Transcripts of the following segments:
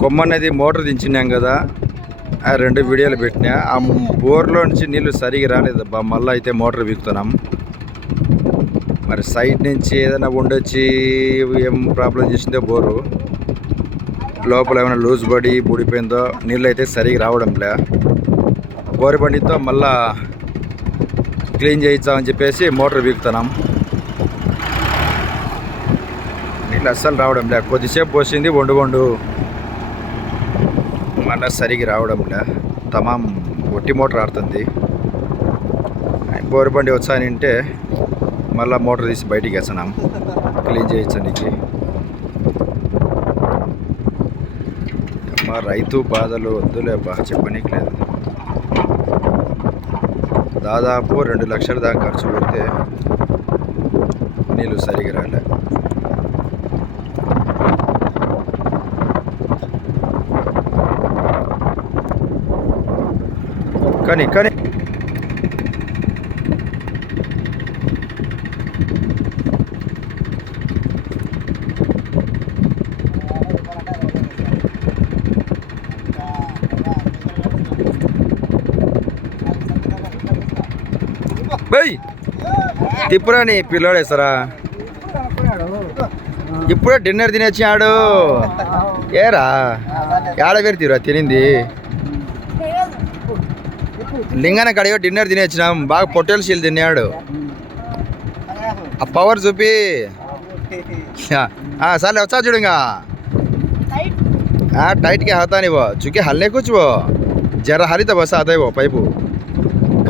కొమ్మనేది motor దించినాం కదా, ఆ 2 వీడియోలు పెట్టినా. ఆ బోర్లో నుంచి నీళ్ళు సరిగా రాలేదబ్బా. మళ్ళీ అయితే మోటార్ వీకుతున్నాం. మరి సైడ్ నుంచి ఏదైనా ఉండొచ్చి ఏం ప్రాబ్లం చేసిందో బోరు లోపల ఏమైనా లూజ్ పడి బూడిపోయిందో నీళ్ళు అయితే సరిగా రావడంలే. బోరు బండితో మళ్ళా క్లీన్ చేయించామని చెప్పేసి మోటార్ వీకుతున్నాం. నీళ్ళు అస్సలు రావడంలే. కొద్దిసేపు పోసింది వండు మళ్ళీ సరిగా రావడంలే. తమాం ఒట్టి మోటార్ ఆడుతుంది. బోరు బండి వచ్చానంటే మళ్ళీ మోటార్ తీసి బయటికి వేస్తున్నాం క్లీన్ చేయించడానికి. మా రైతు బాధలు వద్దులే బాగా చెప్పనీకి లేదు. దాదాపు 2 లక్షల దాకా ఖర్చు పెడితే నీళ్ళు సరిగా రాలే. కానీ బయ్ తిప్పురాని పిల్లోడేస్తారా? ఇప్పుడే డిన్నర్ తినేచ్చాడు. ఏరా ఏడ పెడతీరా తినింది? లింగాన కడిగో డిన్నర్ తినేచ్చినాం. బాగా పొట్టేలు చీలు తిన్నాడు. ఆ పవర్ చూపి సర్లే వచ్చా చూడుగా. टाइट के हाथा नहीं वो चूंकि हल्ले कुछ वो जरा हरी तो बस आता है वो पाइपू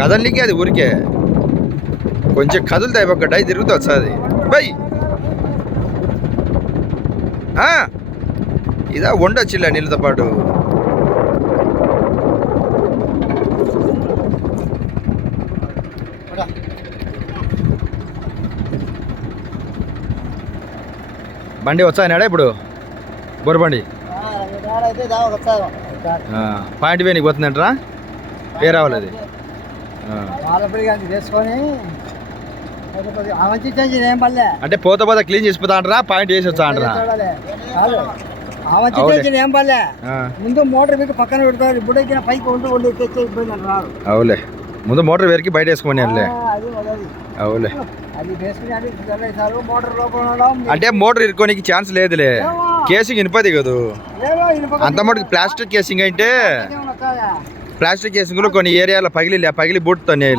कदल के అది ఊరికే కొంచెం కదులుతాయి. ఒక డై తిరుగుతూ వస్తుంది బై. ఇదా ఉండొచ్చిలే నీళ్ళతో పాటు. బండి వచ్చాయనాడా ఇప్పుడు? బోరు బండి పాయింట్ వేనికి పోతుందంటారా? ఏ రావాలి అది అంటే పోత పోత క్లీన్ చేసిపోతా అంటారా? పాయింట్ వేసి వచ్చా అంటారా? ముందు మోటార్ మీకు పక్కన పెడతారు. ఇప్పుడు పైకి అవులే ముందు మోటార్ వేరికి బయట వేసుకోమని అవులే. అంటే మోటార్ ఇరుకోనికి ఛాన్స్ లేదులే. కేసింగ్ ఇనుపది కదా అంత మటుకు. ప్లాస్టిక్ కేసింగ్ అంటే ప్లాస్టిక్ కేసింగ్ లో కొన్ని ఏరియాలో పగిలి బుడుతున్నాయి.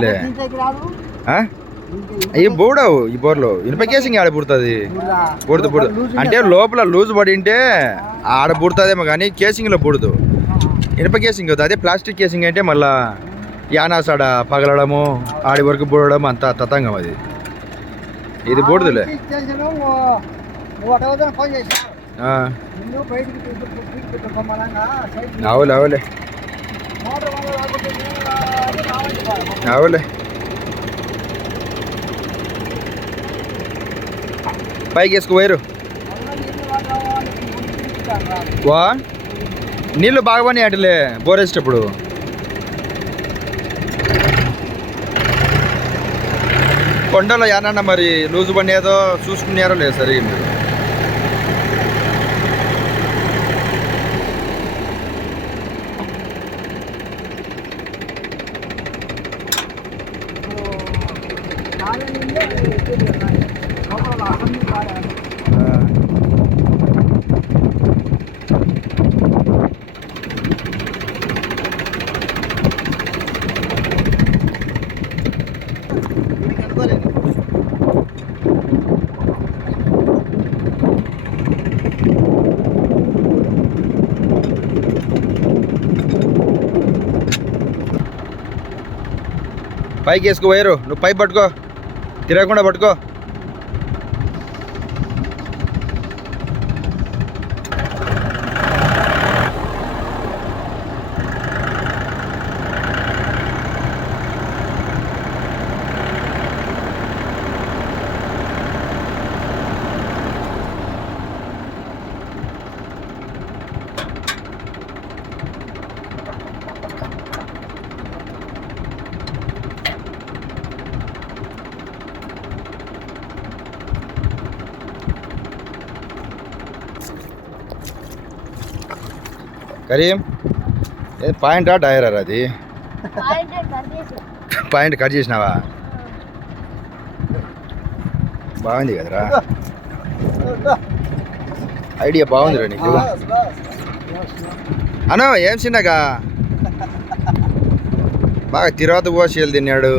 అవి బూడవు ఈ బోర్లో. ఇనుప కేసింగ్ ఆడ పుడుతుంది. బుడదు అంటే లోపల లూజ్ పడి ఉంటే ఆడ పుడుతుందేమో కానీ కేసింగ్ లో బుడదు. ఇనుప కేసింగ్ అవుతుంది. అదే ప్లాస్టిక్ కేసింగ్ అంటే మళ్ళా యానాసాడ పగలడము ఆడి వరకు బూడడం అంత తతంగం అది. ఇది బూడదులే. అవులే అవులే అవులే పైకి వేసుకోపోయారు. వా నీళ్ళు బాగా పని అటలే బోరేసేటప్పుడు. కొండలో ఏమన్నా మరి లూజు బండి ఏదో చూసుకున్నారో లేదు సరిగ్గా మీరు? పైకి వేసుకోపోయారు. నువ్వు పైప్ పట్టుకో, తిరగకుండా పట్టుకో. కరీం ఏ పాయింటా టైరా అది పాయింట్ కట్ చేసినావా బాగుంది కదరా ఐడియా బాగుందిరా నీకు అను ఏం చిన్నగా బాగా తిరువాత పోషీలు తిన్నాడు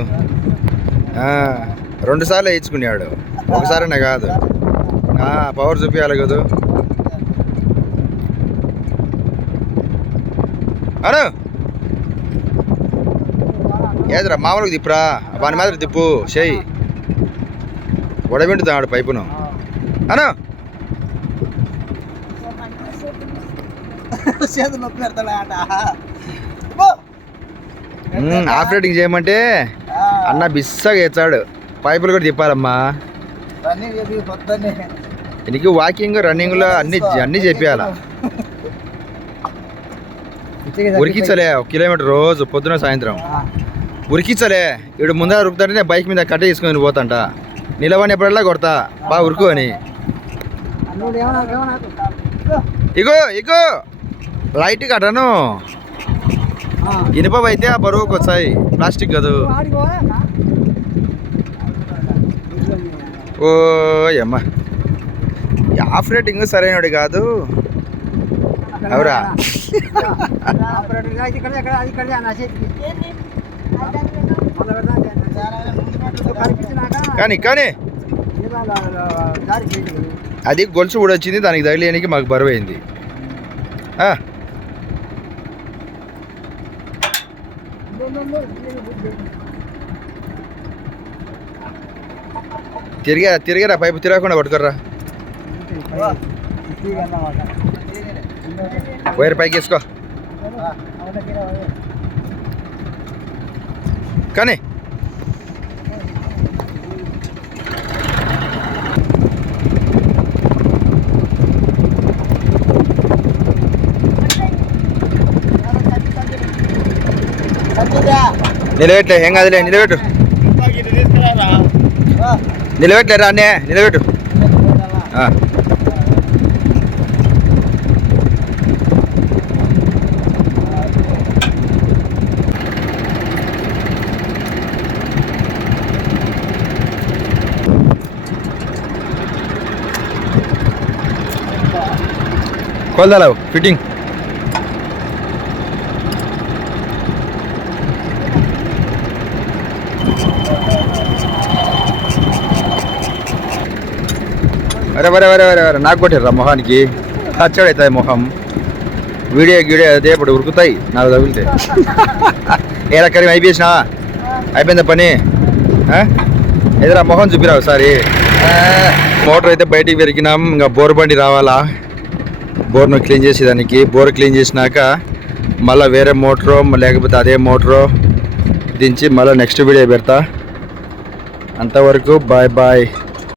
2 సార్లు వేయించుకున్నాడు ఒకసారైనా కాదు పవర్ చూపించాలి కదా అను ఏదిరా మామూలుగా తిప్పురా వాని మాదిరి తిప్పు చేయి వడబెంటుతాడు పైపును అను ఆపరేటింగ్ చేయమంటే అన్న బిస్సగా వేస్తాడు పైపులు కూడా తిప్పాలమ్మా నీకు వాకింగ్ రన్నింగ్లో అన్ని చెప్పాల ఉరికించలే 1 కిలోమీటర్ రోజు పొద్దున సాయంత్రం ఉరికించలే ఇప్పుడు ముందర ఉరుకుతాంటే నేను బైక్ మీద కట్ట తీసుకొని పోతాంట నిలవని ఎప్పుడల్లా కొడతా బాగా ఉరుకు అని ఇగో ఇగో లైట్ కట్టను ఇనుప అయితే ఆ బరువుకి వచ్చాయి ప్లాస్టిక్ కాదు ఓ అమ్మ ఆఫ్ రేటింగ్ సరైనడు కాదు ఎవరా కానీ కానీ అది గొలుసు కూడా వచ్చింది దానికి తగిలేనికి మాకు బరువు అయింది తిరిగారా పైపు తిరగకుండా పట్టుకోర్రా వైర్ పైకి వేసుకో కానీ నిలబెట్టలే ఏం కాదులే నిలబెట్టు నిలబెట్టలేరా అన్నే నిలబెట్టు కొలదావు ఫిట్టింగ్ అరే నాకు కొట్టిర్రా మొహానికి ఖర్చడవుతుంది మొహం వీడియో అదే ఇప్పుడు ఉరుకుతాయి నాకు తగిలితే ఏ రకం అయిపోయినా అయిపోయిందా పని ఎదురా మొహం చూపిరా ఒకసారి మోటార్ అయితే బయటికి పెరిగినాం ఇంకా బోర్ బండి రావాలా బోర్ను క్లీన్ చేసేదానికి బోర్ క్లీన్ చేసినాక మళ్ళీ వేరే మోటరో లేకపోతే అదే మోటరో దించి మళ్ళీ నెక్స్ట్ వీడియో పెడతా అంతవరకు బాయ్ బాయ్.